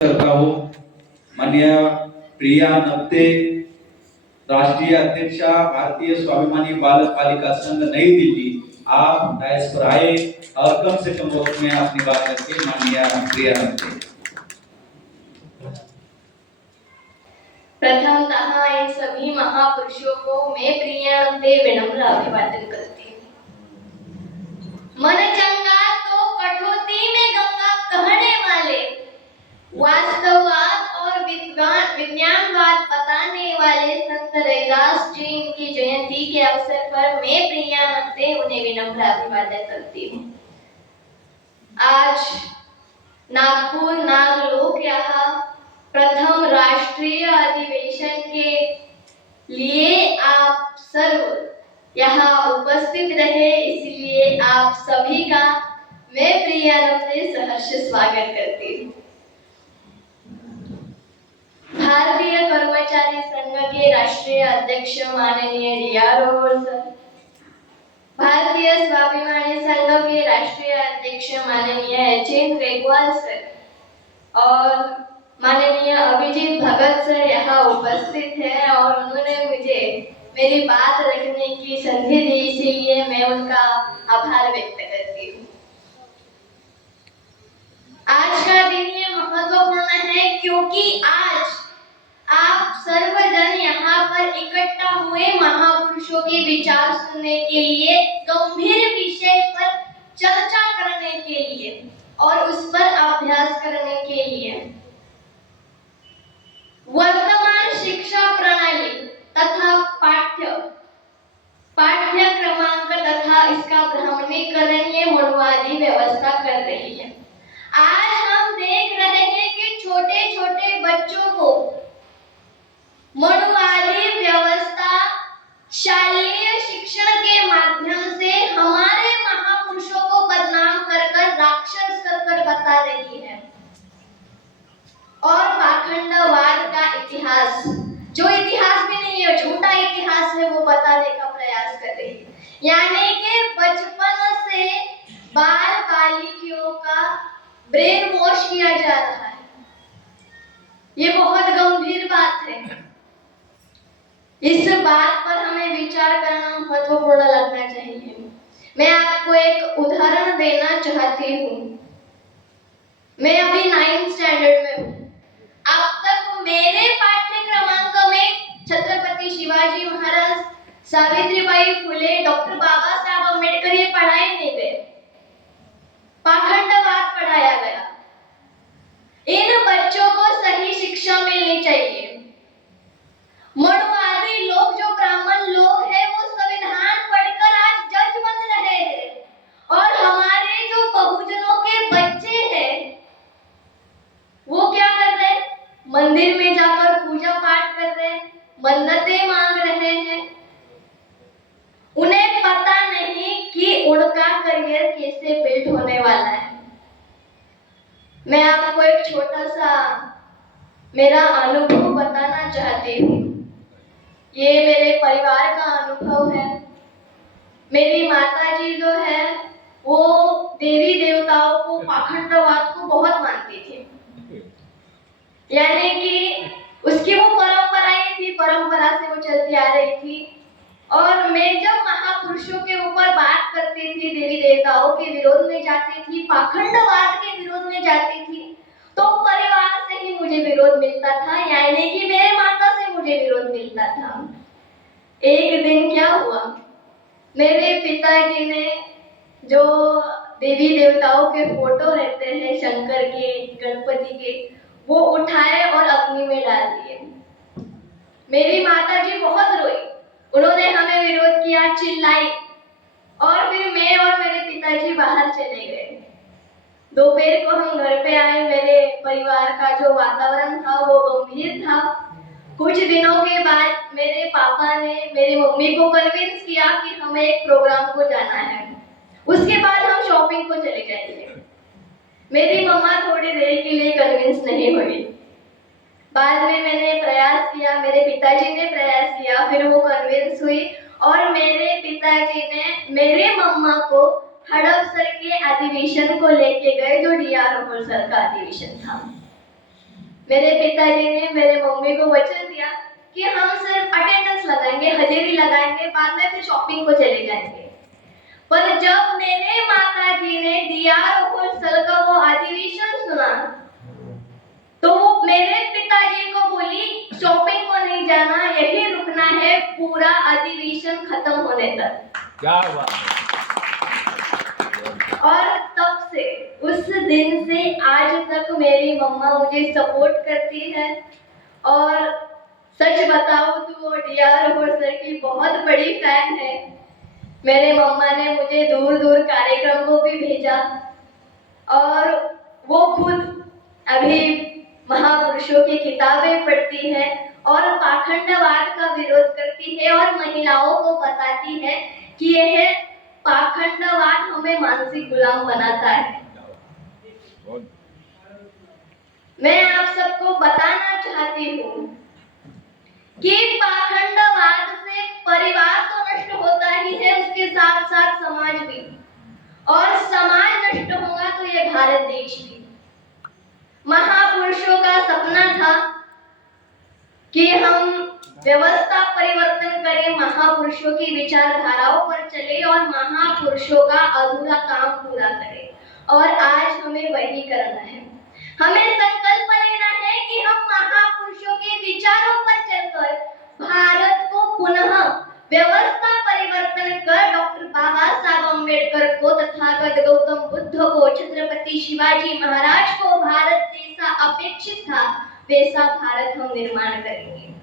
करता हूँ। माननीय प्रिया नत्ते, राष्ट्रीय अध्यक्षा भारतीय स्वाभिमानी बालक बालिका संघ नई दिल्ली, आप डायस पर आए और कम से कम वक्त में अपनी बात रखिए। माननीय प्रिया नत्ते। प्रथमतः इन सभी महापुरुषों को मैं प्रिया नत्ते विनम्र अभिवादन करती हूँ। मन चंगा तो कठौती में गंगा कहने वाले, वास्तववाद और विज्ञानवाद बताने वाले संत रविदास जी की जयंती के अवसर पर मैं प्रिया नत्ते उन्हें विनम्र अभिवादन करती हूँ। आज नागपुर नागलोक यहाँ प्रथम राष्ट्रीय अधिवेशन के लिए आप सर्व यहाँ उपस्थित रहे, इसलिए आप सभी का मैं प्रिया नत्ते सहर्ष स्वागत करती हूँ। भारतीय कर्मचारी संघ के राष्ट्रीय अध्यक्ष माननीय डी.आर. रोहल सर, भारतीय स्वाभिमानी संघ के राष्ट्रीय अध्यक्ष माननीय एच.एन. रेगवाल सर और माननीय अभिजीत भगत सर यहाँ उपस्थित हैं और उन्होंने मुझे मेरी बात रखने की संधि दी, इसीलिए मैं उनका आभार व्यक्त करती हूँ। आज का दिन ये महत्वपूर्ण है क्योंकि आज आप सर्वजन यहाँ पर इकट्ठा हुए महापुरुषों के विचार सुनने के लिए, गंभीर विषय पर चर्चा करने के लिए और उस पर अभ्यास करने के लिए। वर्तमान शिक्षा प्रणाली तथा पाठ्यक्रमांक तथा इसका भ्रमणीकरण ये मनुवादी व्यवस्था कर रही है। आज हम देख रहे हैं कि छोटे छोटे बच्चों को मनुवादी व्यवस्था शालेय शिक्षण के माध्यम से हमारे महापुरुषों को बदनाम कर राक्षस कर बता रही है और पाखंडवाद का इतिहास, जो इतिहास भी नहीं है, झूठा इतिहास है, वो बताने का प्रयास कर रही है। यानी कि बचपन से बाल बालिकाओं का ब्रेन वॉश किया जा रहा है। ये बहुत गंभीर बात है। इस बात पर हमें विचार करना महत्वपूर्ण लगना चाहिए। मैं आपको एक उदाहरण देना चाहती हूँ। मैं अभी 9th स्टैंडर्ड में हूँ। अब तक मेरे पाठ्यक्रमांक में छत्रपति शिवाजी महाराज, सावित्रीबाई फुले, डॉक्टर बाबा साहब अम्बेडकर ये पढ़ाए नहीं गए, पाखंडवाद पढ़ाया गया। इन बच्चों को सही शिक्षा मिलनी चाहिए। मनुवादी लोग, जो ब्राह्मण लोग हैं, वो संविधान पढ़कर आज जज बन रहे हैं और हमारे जो बहुजनों के बच्चे हैं वो क्या कर रहे हैं? मंदिर में जाकर पूजा पाठ कर रहे हैं, मन्नतें मांग रहे हैं। उन्हें पता नहीं कि उनका करियर कैसे बिल्ड होने वाला है। मैं आपको एक छोटा सा मेरा अनुभव बताना चाहती हूँ। ये मेरे परिवार का अनुभव है। मेरी माताजी जो है वो देवी देवताओं को, पाखंडवाद को बहुत मानती थी। यानी कि उसकी वो परंपराएं थी, परंपरा से वो चलती आ रही थी। और मैं जब महापुरुषों के ऊपर बात करती थी, देवी देवताओं के विरोध में जाती थी, पाखंडवाद के विरोध में जाती थी, तो परिवार से ही मुझे विरोध मिलता था, यानी कि मेरे माता से मुझे विरोध मिलता था। एक दिन क्या हुआ, मेरे पिताजी ने जो देवी देवताओं के फोटो रहते हैं, शंकर के, गणपति के, वो उठाए और अग्नि में डाल दिए। मेरी माताजी बहुत रोई, उन्होंने हमें विरोध किया, चिल्लाई और फिर मैं और मेरे पिताजी बाहर चले गए। दोपहर को हम घर पे आए। मेरे परिवार का जो वातावरण था वो गंभीर था। कुछ दिनों के बाद मेरे पापा ने मेरी मम्मी को कन्विंस किया कि हमें एक प्रोग्राम को जाना है, उसके बाद हम शॉपिंग को चले जाएंगे। मेरी मम्मा थोड़ी देर के लिए कन्विंस नहीं हुई। बाद में मैंने प्रयास किया, मेरे पिताजी ने प्रयास किया, फिर वो कन्विंस हुई और मेरे पिताजी ने मेरे मम्मा को हड़प सर के अधिवेशन को लेके गए, जो डी.आर. रोहल सर का अधिवेशन था। मेरे पिताजी ने मेरे मम्मी को वचन दिया कि हम सिर्फ अटेंडेंस लगाएंगे, हाजिरी लगाएंगे, बाद में फिर शॉपिंग को चले जाएंगे। पर जब मेरे माताजी ने डीआर होस्टल का वो अधिवेशन सुना, तो वो मेरे पिताजी को बोली शॉपिंग को नहीं जाना, यही रुकना है पूरा अधिवेशन खत्म होने तक। क्या बात है। और तब से, उस दिन से आज तक मेरी मम्मा मुझे सपोर्ट करती है। और सच बताऊं तो वो डीआर होस्टल की बहुत बड़ी फैन है। मेरे मम्मा ने मुझे दूर दूर कार्यक्रम को भी भेजा, और वो खुद अभी महापुरुषों की किताबें पढ़ती है और पाखंडवाद का विरोध करती है और महिलाओं को बताती है कि यह पाखंडवाद हमें मानसिक गुलाम बनाता है। मैं आप सबको बताना चाहती हूँ कि पाखंडवाद से परिवार तो नष्ट होता ही है, उसके साथ साथ समाज भी, और समाज नष्ट होगा तो ये भारत देश भी। महापुरुषों का सपना था कि हम व्यवस्था परिवर्तन करें, महापुरुषों की विचारधाराओं पर चले और महापुरुषों का अधूरा काम पूरा करें, और आज हमें वही करना है। हमें संकल्प लेना है कि हम महापुरुषों के विचारों पर चलकर भारत को पुनः व्यवस्था परिवर्तन कर डॉक्टर बाबा साहब अम्बेडकर को, तथागत गौतम बुद्ध को, छत्रपति शिवाजी महाराज को भारत जैसा अपेक्षित था वैसा भारत हम निर्माण करेंगे।